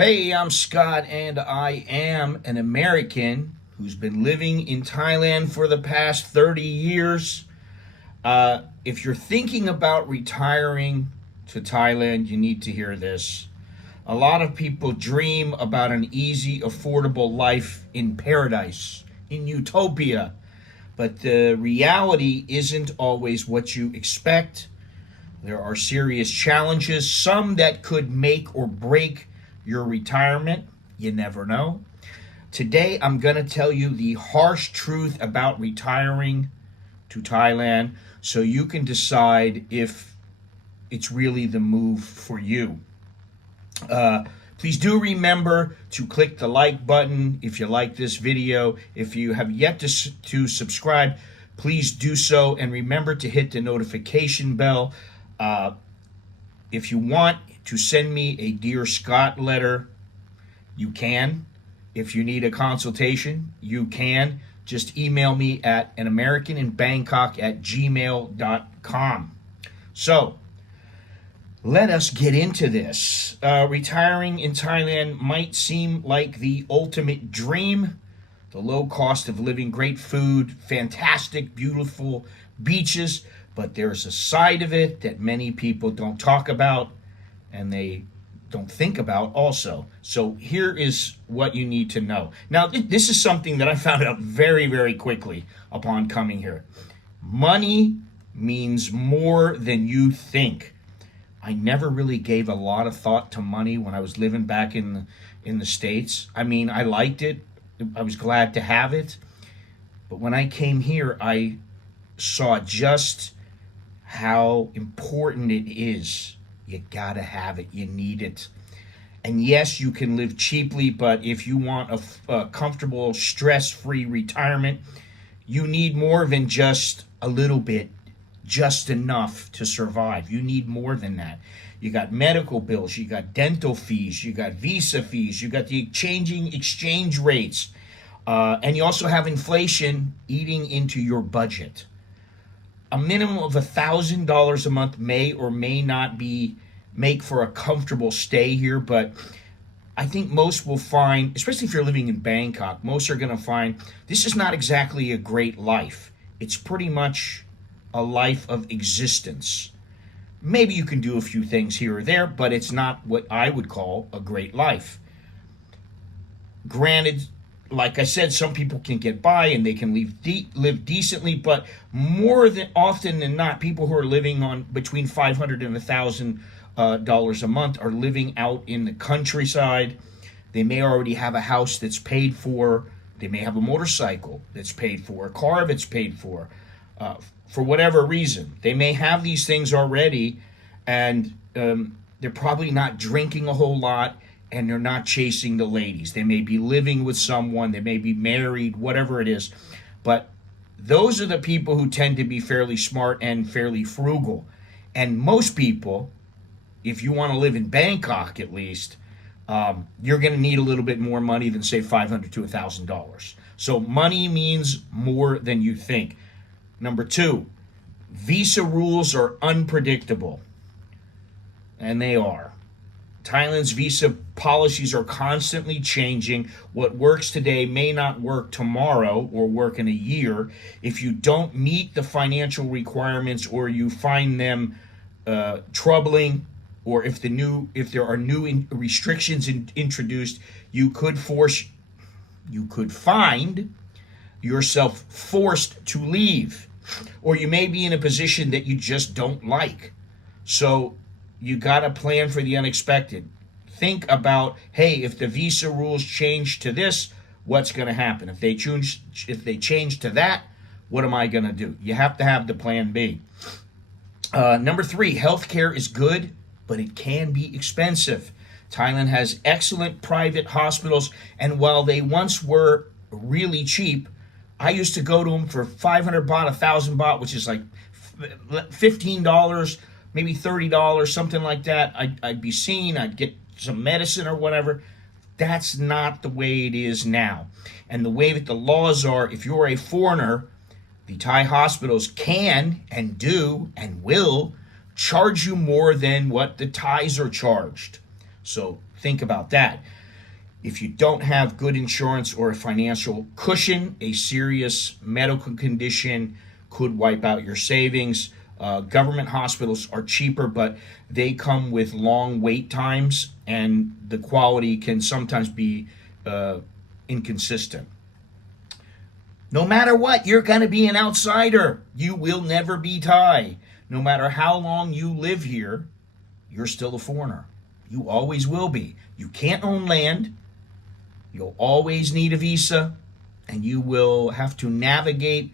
Hey, I'm Scott, and I am an American who's been living in Thailand for the past 30 years. If you're thinking about retiring to Thailand, you need to hear this. A lot of people dream about an easy, affordable life in paradise, in utopia, but the reality isn't always what you expect. There are serious challenges, some that could make or break your retirement. You never know. Today, I'm going to tell you the harsh truth about retiring to Thailand so you can decide if it's really the move for you. Please do remember to click the like button if you like this video. If you have yet to subscribe, please do so. And remember to hit the notification bell. If you want to send me a Dear Scott letter, you can. If you need a consultation, you can. Just email me at anamericaninbangkok@gmail.com. So, let us get into this. Retiring in Thailand might seem like the ultimate dream. The low cost of living, great food, fantastic, beautiful beaches. But there's a side of it that many people don't talk about and they don't think about also. So here is what you need to know. Now, this is something that I found out very, very quickly upon coming here. Money means more than you think. I never really gave a lot of thought to money when I was living back in the States. I mean, I liked it. I was glad to have it. But when I came here, I saw just how important it is. You gotta have it. You need it. And yes, you can live cheaply, but if you want a comfortable, stress-free retirement, you need more than just a little bit, just enough to survive. You need more than that. You got medical bills, you got dental fees, you got visa fees, you got the changing exchange rates, and you also have inflation eating into your budget. A minimum of $1,000 a month may or may not make for a comfortable stay here, but I think most will find, especially if you're living in Bangkok, most are going to find this is not exactly a great life. It's pretty much a life of existence. Maybe you can do a few things here or there, but it's not what I would call a great life. Granted, like I said, some people can get by and they can live decently, but more than often than not, people who are living on between $500 and $1,000 a month are living out in the countryside. They may already have a house that's paid for. They may have a motorcycle that's paid for, a car that's paid for whatever reason. They may have these things already, and they're probably not drinking a whole lot, and they're not chasing the ladies. They may be living with someone, they may be married, whatever it is. But those are the people who tend to be fairly smart and fairly frugal. And most people, if you want to live in Bangkok at least, you're going to need a little bit more money than, say, $500 to $1,000. So money means more than you think. Number two, visa rules are unpredictable. And they are. Thailand's visa policies are constantly changing. What works today may not work tomorrow or work in a year. If you don't meet the financial requirements or you find them troubling, or if there are new restrictions introduced, you could find yourself forced to leave, or you may be in a position that you just don't like. So you got to plan for the unexpected. Think about, hey, if the visa rules change to this, what's going to happen? If they change to that, what am I going to do? You have to have the plan B. Number three, healthcare is good, but it can be expensive. Thailand has excellent private hospitals, and while they once were really cheap, I used to go to them for 500 baht, 1,000 baht, which is like $15, maybe $30, something like that. I'd be seen, I'd get some medicine or whatever. That's not the way it is now. And the way that the laws are, if you're a foreigner, the Thai hospitals can and do and will charge you more than what the Thais are charged. So think about that. If you don't have good insurance or a financial cushion, a serious medical condition could wipe out your savings. Government hospitals are cheaper, but they come with long wait times, and the quality can sometimes be inconsistent. No matter what, you're going to be an outsider. You will never be Thai. No matter how long you live here, you're still a foreigner. You always will be. You can't own land. You'll always need a visa, and you will have to navigate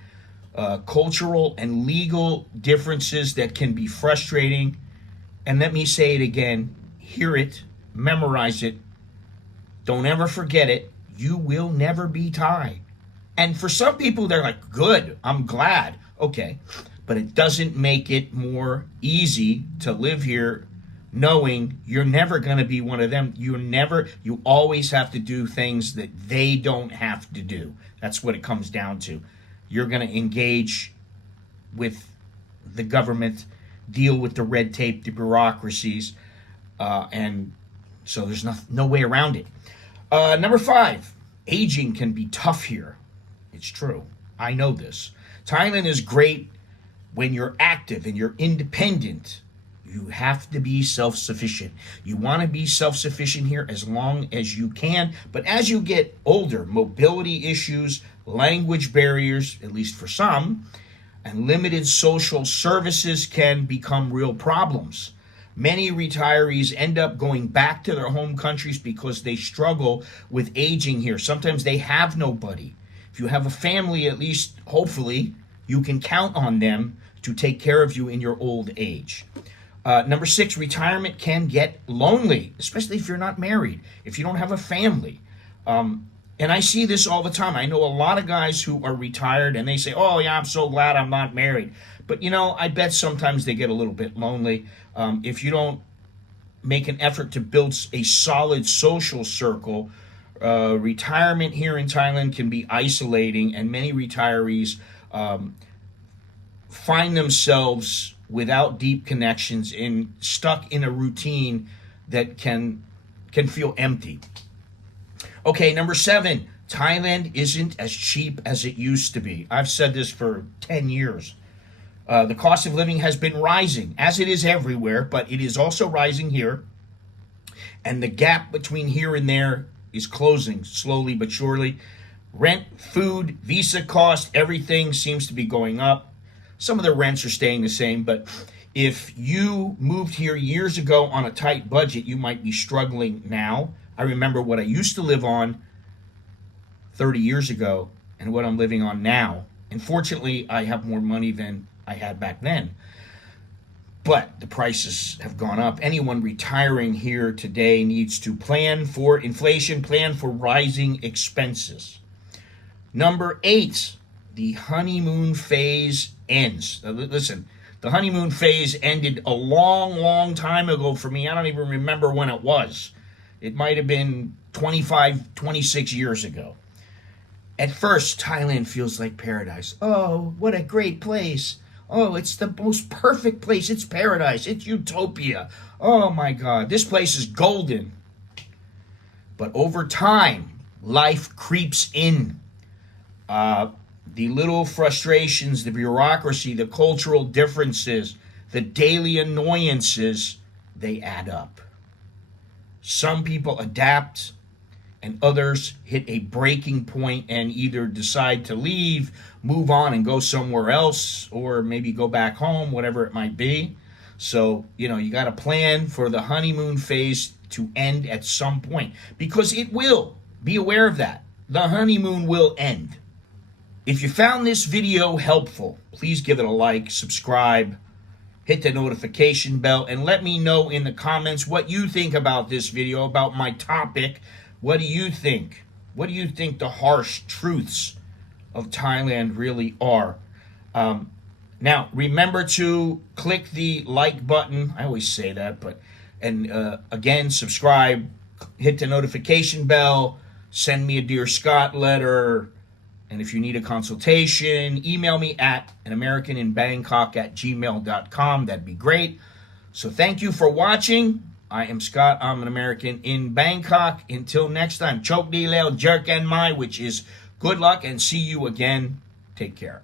cultural and legal differences that can be frustrating. And let me say it again, hear it, memorize it, don't ever forget it. You will never be Thai. And for some people, they're like, good, I'm glad. Okay, but it doesn't make it more easy to live here knowing you're never going to be one of them. You always have to do things that they don't have to do. That's what it comes down to. You're going to engage with the government, deal with the red tape, the bureaucracies, and so there's no way around it. Number 5, aging can be tough here. It's true. I know this. Thailand is great when you're active and you're independent. You have to be self-sufficient. You want to be self-sufficient here as long as you can. But as you get older, mobility issues, language barriers, at least for some, and limited social services can become real problems. Many retirees end up going back to their home countries because they struggle with aging here. Sometimes they have nobody. If you have a family, at least, hopefully, you can count on them to take care of you in your old age. Number 6, retirement can get lonely, especially if you're not married, if you don't have a family. And I see this all the time. I know a lot of guys who are retired and they say, oh, yeah, I'm so glad I'm not married. But, I bet sometimes they get a little bit lonely. If you don't make an effort to build a solid social circle, retirement here in Thailand can be isolating, and many retirees find themselves without deep connections and stuck in a routine that can feel empty. Okay, number 7, Thailand isn't as cheap as it used to be. I've said this for 10 years. The cost of living has been rising, as it is everywhere, but it is also rising here. And the gap between here and there is closing slowly but surely. Rent, food, visa cost, everything seems to be going up. Some of the rents are staying the same, but if you moved here years ago on a tight budget, you might be struggling now. I remember what I used to live on 30 years ago and what I'm living on now. And fortunately, I have more money than I had back then. But the prices have gone up. Anyone retiring here today needs to plan for inflation, plan for rising expenses. Number 8, the honeymoon phase ends. Now, listen, the honeymoon phase ended a long, long time ago for me. I don't even remember when it was. It might have been 25, 26 years ago. At first, Thailand feels like paradise. Oh, what a great place. Oh, it's the most perfect place. It's paradise. It's utopia. Oh my God, this place is golden. But over time, life creeps in. The little frustrations, the bureaucracy, the cultural differences, the daily annoyances, they add up. Some people adapt and others hit a breaking point and either decide to leave, move on and go somewhere else, or maybe go back home, whatever it might be. So, you got to plan for the honeymoon phase to end at some point, because it will. Be aware of that. The honeymoon will end. If you found this video helpful, please give it a like, subscribe, hit the notification bell, and let me know in the comments what you think about this video, about my topic. What do you think? What do you think the harsh truths of Thailand really are? Now, remember to click the like button. I always say that, and again, subscribe, hit the notification bell, send me a Dear Scott letter, and if you need a consultation, email me at anamericaninbangkok@gmail.com. That'd be great. So thank you for watching. I am Scott. I'm an American in Bangkok. Until next time, Chok Di Leo Jerk and Mai, which is good luck, and see you again. Take care.